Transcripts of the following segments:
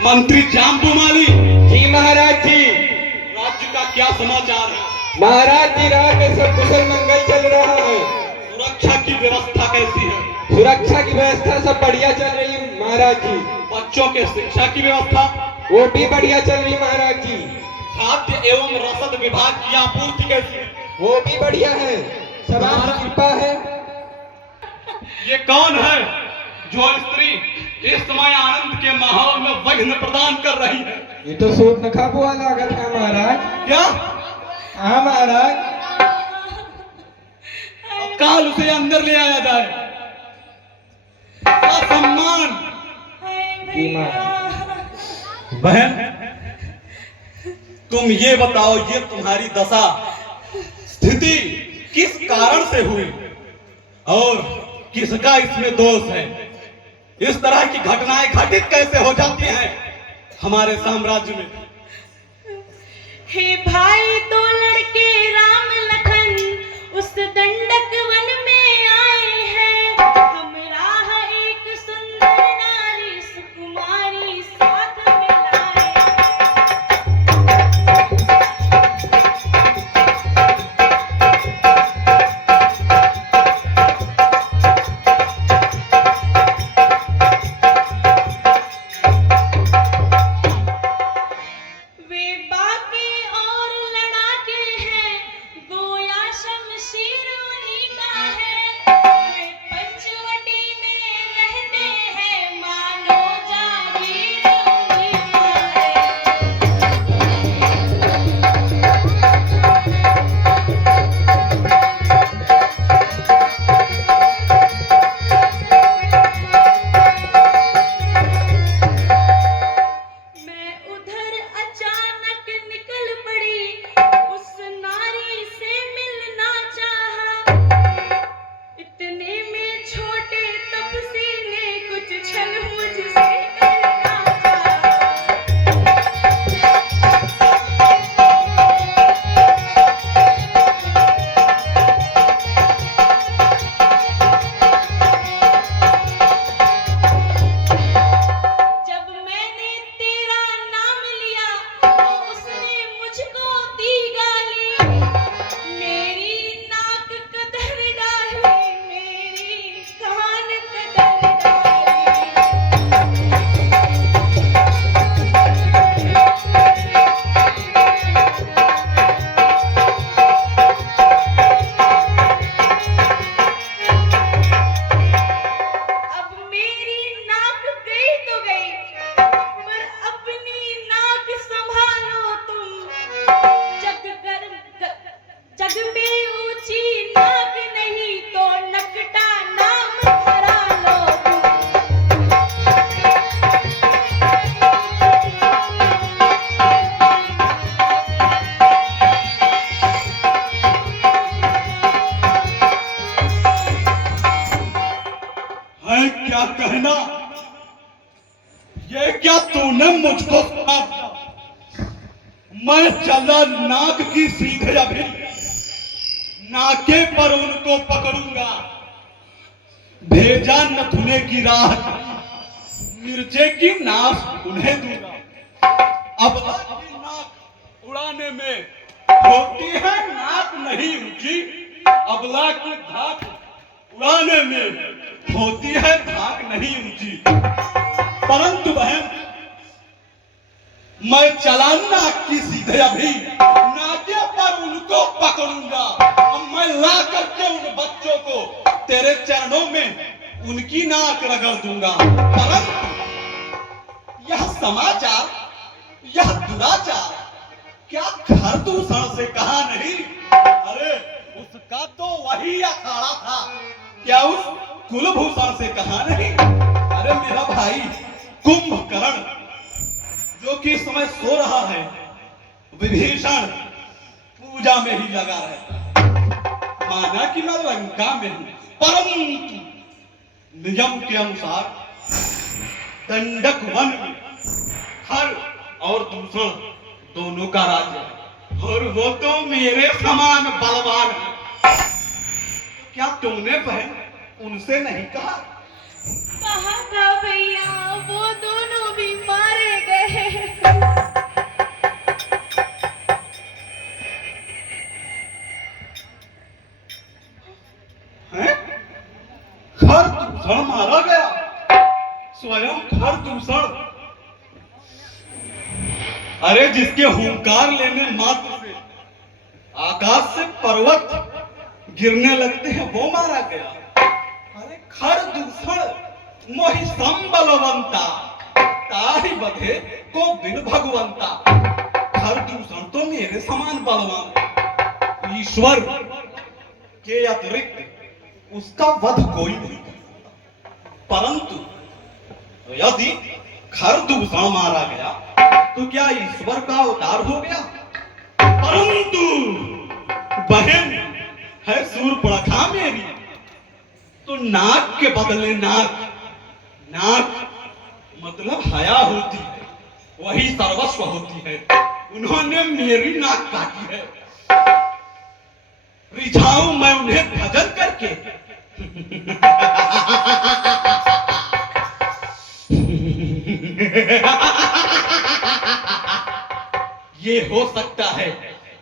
मंत्री जाम्बूमाली। जी महाराज जी। राज्य का क्या समाचार है? महाराज जी राज्य में सब कुशल मंगल चल रहा है। सुरक्षा की व्यवस्था कैसी है? सुरक्षा की व्यवस्था सब बढ़िया चल रही है महाराज जी। बच्चों के शिक्षा की व्यवस्था? वो भी बढ़िया चल रही है महाराज जी। खाद्य एवं रसद विभाग की आपूर्ति कैसी है? वो भी बढ़िया है, सब आपकी कृपा है। ये कौन है जो स्त्री इस समय आनंद के माहौल में विघ्न प्रदान कर रही है? ये तो सूट नखा बुआ लागत है महाराज। क्या? हाँ महाराज। काल उसे अंदर ले आया जाए। सम्मान। जी महाराज। बहन, तुम ये बताओ, ये तुम्हारी दशा स्थिति किस कारण से हुई और किसका इसमें दोष है? इस तरह की घटनाएं घटित कैसे हो जाती हैं हमारे साम्राज्य में? हे भाई, दो लड़के राम लखन उस दंडक वन में आए हैं। हम राह एक सुंदर नारी सुकुमारी साथ मिलाए। वे बाके और लड़ाके हैं, गोया शमशीर उन्हीं का है। वे पंचवटी में रहते हैं, मानो जागीर उन्हीं का है। मैं उधर अचानक निकल पड़ी, उस नारी से मिलना चाहा। इतने में छोटे तपसी ने कुछ छल मुझसे करना चाहा। जब मैंने तेरा नाम लिया तो उसने मुझको दी गाली। मेरी नाक कदर डाली, मेरी कान कदर डाली। अब मेरी नाक गई तो गई, पर अपनी नाक संभालो तुम। जग में ऊंची नाक नहीं तो नकटा नाम धरा लो तुम। है क्या कहना? ये क्या तूने मुझको सुना दिया? मैं चला नाक की सीधे अभी नाके पर उनको पकड़ूंगा। भेजा नथुने की राह, मिर्चे की नाश उन्हें दूंगा। अब की नाक उड़ाने में होती है नाक नहीं ऊंची, अबला की धाक उड़ाने में होती है धाक नहीं ऊंची। परंतु बहन, मैं चलाना की सीधे अभी नाके पर उनको पकड़ूंगा। अब मैं ला करके उन बच्चों को तेरे चरणों में उनकी नाक रगड़ दूंगा। परंतु यह समाचार, यह दुराचार क्या घर दूषण से कहा नहीं? अरे उसका तो वही अखाड़ा था, क्या उस कुलभूषण से कहा नहीं? अरे मेरा भाई कुंभकर्ण जो कि इस समय सो रहा है, विभीषण पूजा में ही लगा रहता है। माना कि मैं लंका में हूं, परंतु नियम के अनुसार दंडक वन में हर और दूषण दोनों का राज्य है, और वो तो मेरे समान बलवान है। क्या तुमने बहन उनसे नहीं कहा? कहा था भैया, वो दोनों भी मारे गए। अरे जिसके हुंकार लेने मात्र से आकाश से पर्वत गिरने लगते हैं वो मारा गया। अरे खर दूषण मोहि संबलवंता ताहि बधे को बिन भगवंता। खर दूषण तो मेरे समान बलवान, ईश्वर के अतिरिक्त उसका वध कोई नहीं कर सकता। परंतु यदि खर दूषण मारा गया तो क्या ईश्वर का अवतार हो गया? परंतु बहन है सूर्पणखा मेरी, तो नाक के बदले नाक, नाक मतलब हया होती है, वही सर्वस्व होती है। उन्होंने मेरी नाक काटी है, रिझाऊं मैं उन्हें भजन करके। ये हो सकता है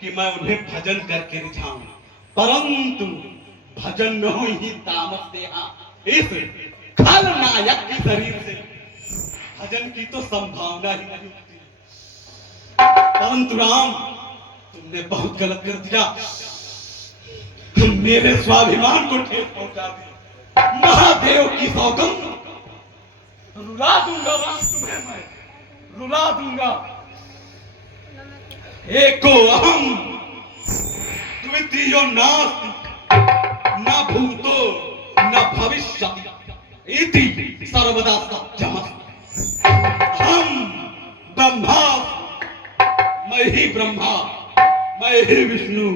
कि मैं उन्हें भजन करके रिझाऊं, परंतु भजन न हो ही तामस देहा इस खलनायक के शरीर से भजन की तो संभावना ही नहीं होती। परंतु राम, तुमने बहुत गलत कर दिया, मेरे स्वाभिमान को ठेस पहुंचा दी। महादेव की सौगंध, रुला दूंगा राम तुम्हें, मैं रुला दूंगा। एको अहम द्वितीयो नास्ति न भूतो न भविष्यति इति सर्वदा सत्यमस्ति। हम ब्रह्मा, मैं ही ब्रह्मा, मैं ही विष्णु,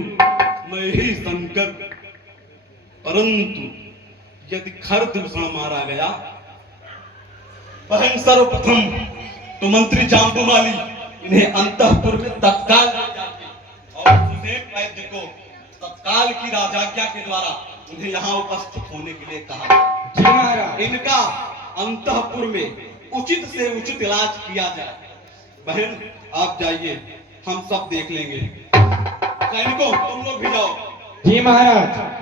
मैं ही शंकर। परंतु यदि खर दूषण मारा गया, बहन सर्वप्रथम तो मंत्री जाम्बुमाली इन्हें अंतःपुर में तत्काल ले जाते और सुदेव वैद्य को तत्काल की राजाज्ञा के द्वारा उन्हें यहाँ उपस्थित होने के लिए कहा। जी महाराज। इनका अंतःपुर में उचित से उचित इलाज किया जाए। बहन आप जाइए, हम सब देख लेंगे। सैनिकों तुम लोग भी जाओ। जी महाराज।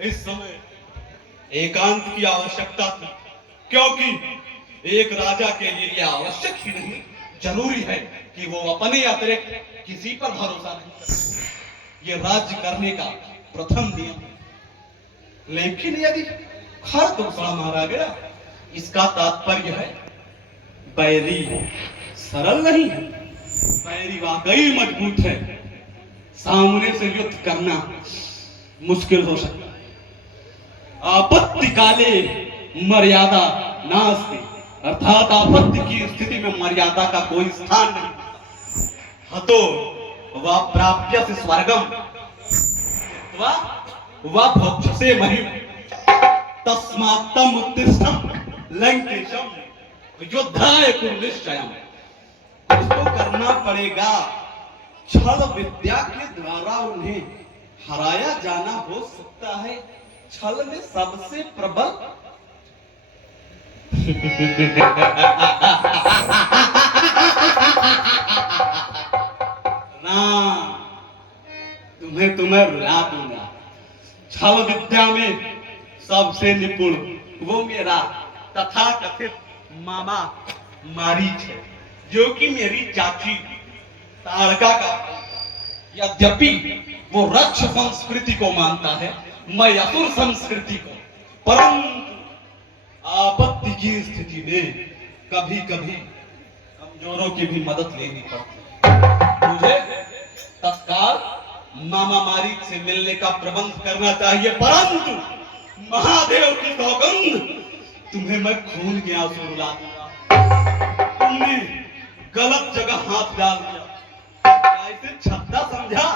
इस समय एकांत की आवश्यकता थी, क्योंकि एक राजा के लिए यह आवश्यक ही नहीं, जरूरी है कि वो अपने अतिरिक्त किसी पर भरोसा नहीं करे। ये राज्य करने का प्रथम नियम है। लेकिन यदि खर दूषण मारा गया, इसका तात्पर्य है बैरी सरल नहीं है, बैरी वाकई मजबूत है। सामने से युद्ध करना मुश्किल हो सकता है। आपत्ति काले मर्यादा नास्ति, अर्थात आपत्ति की स्थिति में मर्यादा का कोई स्थान नहीं। हतो वह प्राप्य से स्वर्गम वह भोक्ष से महिम तस्मात्तम उत्तिष्ठम लंकेशम युद्धाय कुरु निश्चयम। इसको करना पड़ेगा। छल विद्या के द्वारा उन्हें हराया जाना हो सकता है। छल में सबसे प्रबल राम, तुम्हें रुला दूंगा। छल विद्या में सबसे निपुण वो मेरा तथा कथित मामा मारीच है, जो कि मेरी चाची तारका का। यद्यपि वो रक्ष संस्कृति को मानता है, मैं असुर संस्कृति को, परंतु आपत्ति की स्थिति में कभी कभी कमजोरों की भी मदद लेनी पड़ती है। मुझे तत्काल मामा मारीच से मिलने का प्रबंध करना चाहिए, परंतु महादेव की सौगंध, तुम्हें मैं खून के आंसू रुला दूंगा। तुमने गलत जगह हाथ डाल दिया। ऐसे छत्ता समझा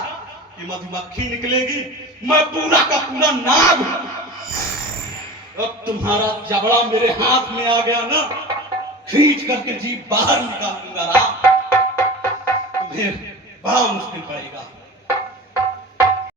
कि मधुमक्खी निकलेगी? मैं पूरा का पूरा नाग हूं। अब तुम्हारा जबड़ा मेरे हाथ में आ गया ना, खींच करके जीभ बाहर निकाल दूंगा राम। तुम्हें बड़ा मुश्किल पड़ेगा।